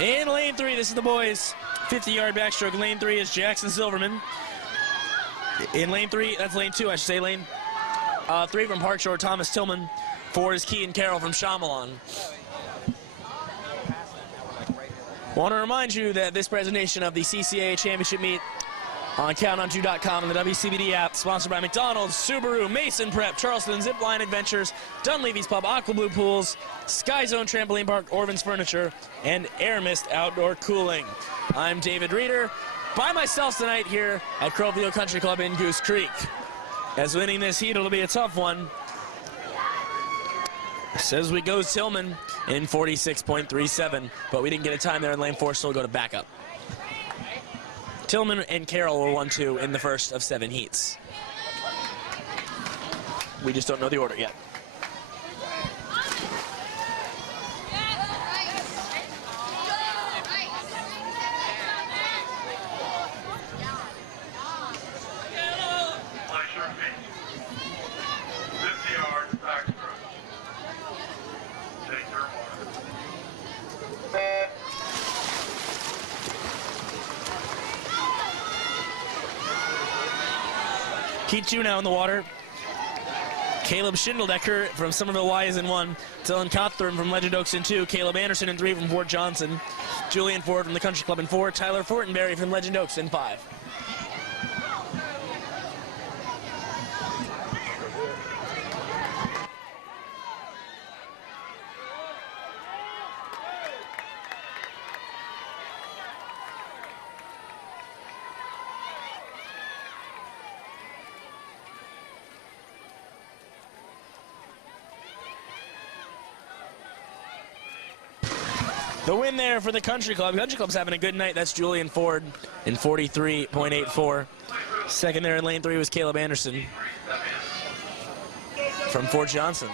In lane 3, this is the boys' 50-yard backstroke. Lane 3 is Jackson Silverman. In lane 3, that's lane 2, I should say. Lane 3 from Park Shore, Thomas Tillman. 4 is Keaton Carroll from Chamalon. Want to remind you that this presentation of the CCAA Championship meet on CountOn2.com and the WCBD app, sponsored by McDonald's, Subaru, Mason Prep, Charleston Zipline Adventures, Dunleavy's Pub, Aqua Blue Pools, Sky Zone Trampoline Park, Orvin's Furniture, and Air Mist Outdoor Cooling. I'm David Reeder, by myself tonight here at Crowfield Country Club in Goose Creek. As winning this heat, it'll be a tough one. Says we go Tillman in 46.37, but we didn't get a time there in lane 4, so we'll go to backup. Tillman and Carroll were 1-2 in the first of 7 heats. We just don't know the order yet. Keith now in the water. Caleb Schindeldecker from Somerville Y is in 1. Dylan Cothran from Legend Oaks in 2. Caleb Anderson in 3 from Fort Johnson. Julian Ford from the Country Club in 4. Tyler Fortenberry from Legend Oaks in 5. The win there for the Country Club. Country Club's having a good night. That's Julian Ford in 43.84. Second there in lane 3 was Caleb Anderson from Fort Johnson.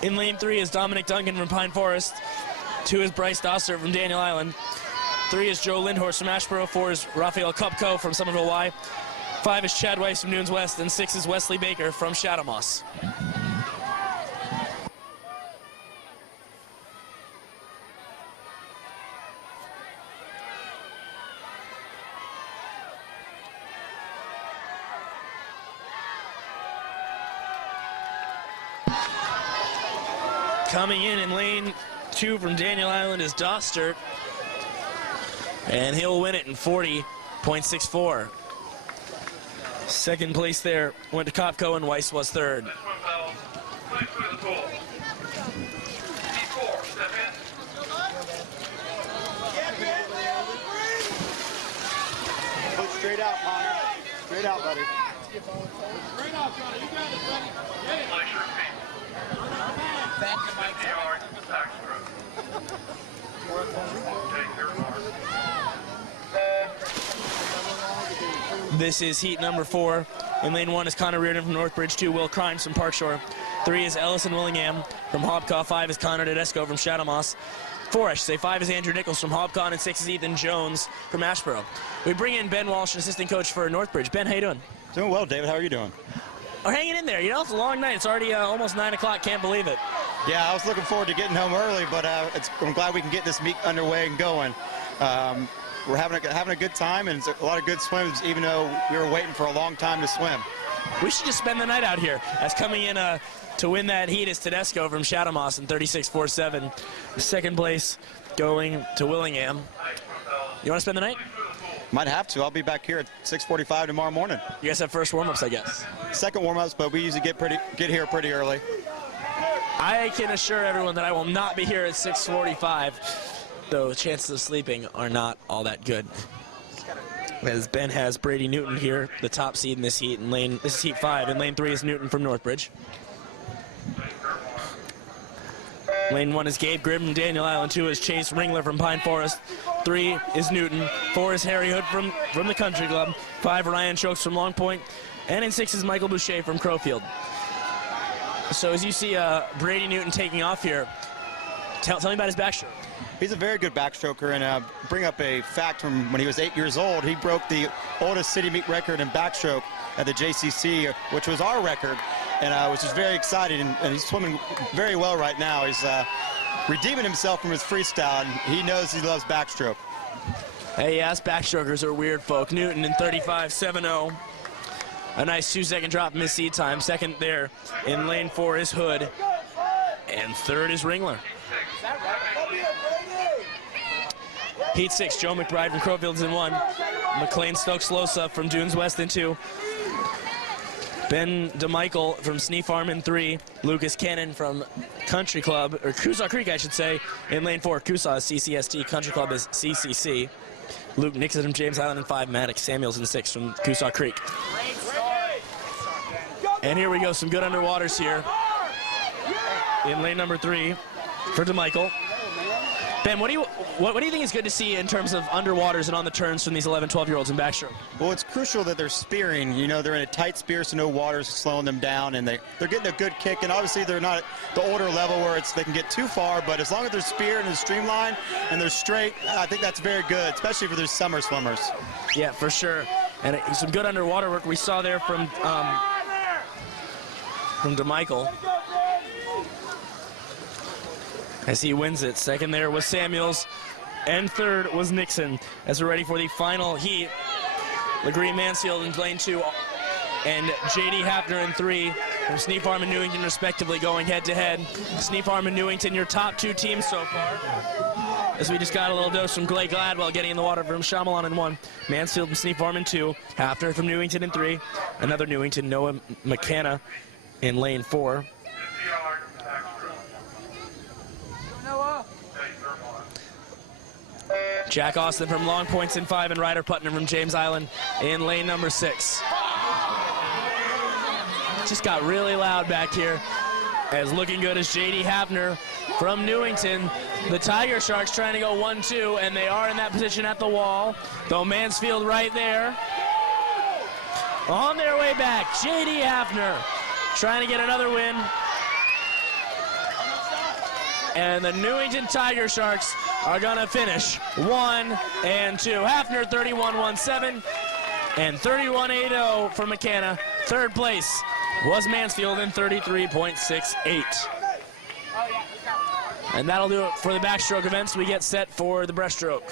In lane 3 is Dominic Duncan from Pine Forest. 2 is Bryce Doster from Daniel Island. 3 is Joe Lindhorst from Ashboro. 4 is Raphael Kupko from Somerville Y. 5 is Chad Weiss from Dunes West. And 6 is Wesley Baker from Shadamoss. Coming in lane 2 from Daniel Island is Doster, and he'll win it in 40.64. Second place there went to Kopko, and Weiss was third. Put straight out, Connor. Straight out, buddy. Straight out, Connor. You got it, buddy. Get it. This is heat number 4. In lane 1 is Connor Reardon from Northbridge. 2, Will Crimes from Park Shore. 3 is Ellison Willingham from Hobcaw. 5 is Connor Tedesco from Shadamoss. 4, I should say. 5 is Andrew Nichols from Hobcaw, and 6 is Ethan Jones from Ashboro. We bring in Ben Walsh, an assistant coach for Northbridge. Ben, how you doing? Doing well, David. How are you doing? We're hanging in there. You know, it's a long night. It's already almost 9 o'clock. Can't believe it. Yeah, I was looking forward to getting home early, but I'm glad we can get this meet underway and going. We're having a good time, and it's a lot of good swims, even though we were waiting for a long time to swim. We should just spend the night out here. As coming in to win that heat is Tedesco from Shadamoss in 36.47. Second place going to Willingham. You want to spend the night? Might have to. I'll be back here at 6:45 tomorrow morning. You guys have first warm-ups, I guess. Second warm-ups, but we usually get here pretty early. I can assure everyone that I will not be here at 6:45, though chances of sleeping are not all that good. As Ben has Brady Newton here, the top seed in this heat. This is heat 5, and lane 3 is Newton from Northbridge. Lane 1 is Gabe Grimm from Daniel Island. 2 is Chase Ringler from Pine Forest. 3 is Newton. 4 is Harry Hood from the Country Club. 5, Ryan Chokes from Long Point. And in 6 is Michael Boucher from Crowfield. So as you see Brady Newton taking off here, tell me about his backstroke. He's a very good backstroker, and bring up a fact from when he was 8 years old. He broke the oldest city meet record in backstroke at the JCC, which was our record, and which is very exciting, and he's swimming very well right now. He's redeeming himself from his freestyle, and he knows he loves backstroke. Hey, yes, backstrokers are weird folk. Newton in 35.70. A nice 2-second drop in his seed time. Second there in lane 4 is Hood, and third is Ringler. Heat 6, Joe McBride from Crowfield's in 1. McLean Stokes-Losa from Dunes West in 2. Ben DeMichael from Sneef Farm in 3. Lucas Cannon from Country Club, or Coosaw Creek, I should say, in lane 4. Coosaw is CCST, Country Club is CCC. Luke Nixon from James Island in 5. Maddox Samuels in 6 from Coosaw Creek. And here we go, some good underwaters here in lane number 3 for DeMichael. Ben, what do you think is good to see in terms of underwaters and on the turns from these 11, 12-year-olds in backstroke? Well, it's crucial that they're spearing. You know, they're in a tight spear, so no water's slowing them down, and they're getting a good kick. And obviously, they're not at the older level where they can get too far. But as long as they're speared and streamlined and they're straight, I think that's very good, especially for these summer swimmers. Yeah, for sure. And some good underwater work we saw there from DeMichael, as he wins it. Second there was Samuels, and third was Nixon. As we're ready for the final heat, LeGree Mansfield in lane 2, and J.D. Hafner in 3 from Sneef Farm and Newington respectively going head-to-head. Sneef Farm and Newington, your top 2 teams so far. As we just got a little dose from Clay Gladwell getting in the water from Shyamalan in 1. Mansfield from Sneef Farm in 2. Hafner from Newington in 3. Another Newington, Noah McKenna in lane 4. Jack Austin from Long Points in 5, and Ryder Putnam from James Island in lane number 6. Just got really loud back here. As looking good as J.D. Hafner from Newington. The Tiger Sharks trying to go 1-2, and they are in that position at the wall. Though Mansfield right there. On their way back, J.D. Hafner trying to get another win. And the Newington Tiger Sharks are gonna finish 1 and 2. Hafner 31.17 and 31.80 for McKenna. Third place was Mansfield in 33.68. And that'll do it for the backstroke events. We get set for the breaststroke.